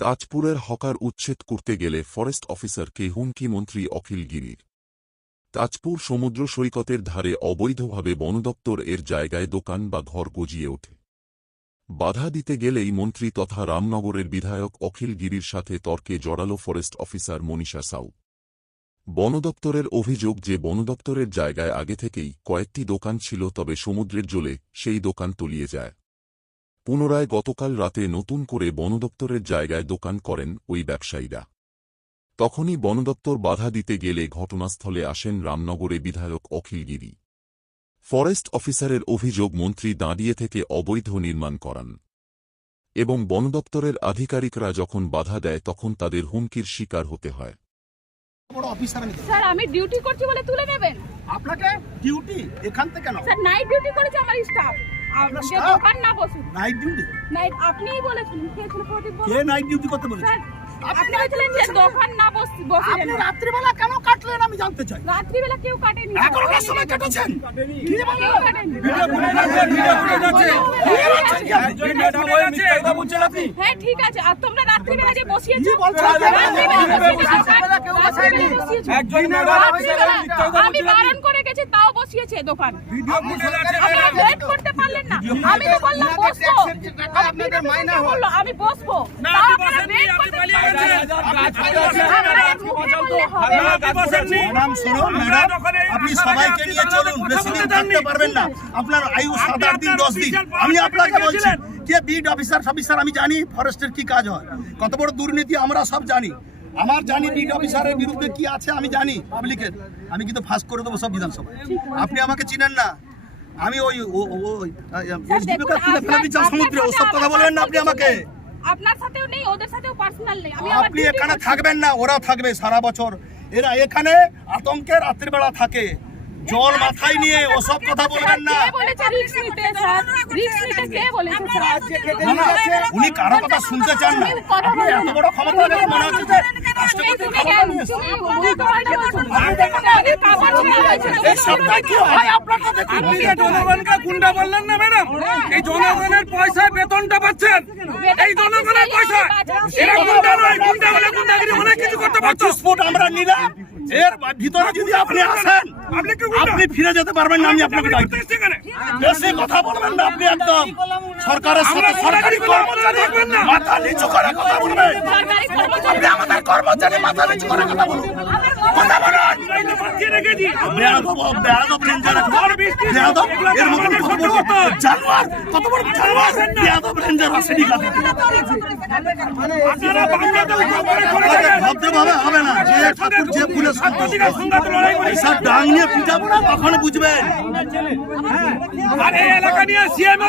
তাজপুরের hawker উচ্ছেদ করতে গেলে ফরেস্ট অফিসারকে হুমকি মন্ত্রী অখিল গিরির। তাজপুর সমুদ্র সৈকতের ধারে অবৈধভাবে বনদপ্তর এর জায়গায় দোকান বা ঘর গজিয়ে ওঠে। বাধা দিতে গেলেই মন্ত্রী তথা রামনগরের বিধায়ক অখিল গিরির সাথে তর্কে জড়াল ফরেস্ট অফিসার মনীষা সাউ। বনদপ্তরের অভিযোগ যে বনদপ্তরের জায়গায় আগে থেকেই কয়েকটি দোকান ছিল, তবে সমুদ্রের জলে সেই দোকান তলিয়ে যায়। পুনরায় গতকাল রাতে নতুন করে বনদপ্তরের জায়গায় দোকান করেন ওই ব্যবসায়ীরা। তখনই বনদপ্তর বাধা দিতে গেলে ঘটনাস্থলে আসেন রামনগরে বিধায়ক অখিল গিরি। ফরেস্ট অফিসারের অভিযোগ মন্ত্রী দাঁড়িয়ে থেকে অবৈধ নির্মাণ করান এবং বনদপ্তরের আধিকারিকরা যখন বাধা দেয় তখন তাদের হুমকির শিকার হতে হয়। স্যার আমি ডিউটি করছি বলে তুলে নেবেন? আপনাকে ডিউটি এখান থেকে কেন? স্যার নাইট ডিউটি করেছে আমার স্টাফ। আপনি দোকান না বসুন। Night duty? নাইট আপনিই বলেছেন। কে ছিল প্রদীপ? কে নাইট ডিউটি করতে বলেছে? স্যার আপনি বলেছিলেন যে দোকান না বসিয়ে। আপনি রাত্রি বেলা কেন কাটলেন আমি জানতে চাই। রাত্রি বেলা কেউ কাটেনি। এখনকার সময় কেটেছেন? কি বলেন? ভিডিও ফুটেজ আছে। হ্যাঁ ঠিক আছে। আর তোমরা রাত্রি বেলা যে বসিয়েছো, আমি বারণ করে গেছি তাও বসিয়েছে দোকান। আপনারা ওয়েট করতে পারলেন না। আমি তো বললাম বসবো, আপনি তো বললো আমি বসবো, তাও আপনারা ওয়েট করতে ম্যাডাম শুনুন, ম্যাডাম আপনি সবাইকে নিয়ে চলুন, বেশি দিন থাকতে পারবেন না। আপনার আয়ু 7-8 দিন 10 দিন। আমি আপনাকে বলছি কে বিট অফিসার আমি জানি ফরেস্টের কি কাজ হয়, কত বড় দুর্নীতি আমরা সব জানি। আমার জানি বিট অফিসারের বিরুদ্ধে কি আছে আমি জানি পাবলিকের। আমি কিন্তু ফাঁস করে দেবো সব বিধানসভায়। আপনি আমাকে চিনেন না। আমি ওই সমুদ্রে ওসব কথা বলবেন না আপনি আমাকে। আপনার সাথেও নেই, ওদের সাথেও পার্সোনাল নেই। আপনি এখানে থাকবেন না, ওরা থাকবে সারা বছর। এরা এখানে আতঙ্কে রাত্রিবেলা থাকে, জল মাথায় নিয়ে ওসব কথা বলবেন না। উনি কারো কথা শুনতে চান না। আপনি এত বড় ক্ষমতা মনে হচ্ছে যে জনগণকে গুন্ডা বললেন না ম্যাডাম? এই জনগণের পয়সায় বেতনটা পাচ্ছেন, এই জনগণের পয়সা। এরা গুন্ডা নয়, গুন্ডা হলে গুন্ডাগিরি অনেক কিছু করতে পারতো। স্পোর্ট আমরা নিলাম, এর ভিতরে যদি আপনি আসেন আপনি ফিরে যেতে পারবেন না। আমি আপনাকে বেশি কথা বলবেন না। আপনি একদম সরকারের সাথে সরকারি কর্মচারী মাথা নিচু করে কথা বলবেন। আপনি আমাদের কর্মচারী মাথা নিচু করে কথা বলুন। কথা বলুন। বেয়াদব রেঞ্জার, বেয়াদব এর মতন কত বড় জানোয়ার, কত বড় জানোয়ার বেয়াদব রেঞ্জার আসেনি কাছে। ভদ্রভাবে হবে না। যে ঠাকুর যে ফুলের সব ডাং নিয়ে পিটাবো না, তখন বুঝবেন। আর এই এলাকা নিয়ে সিএম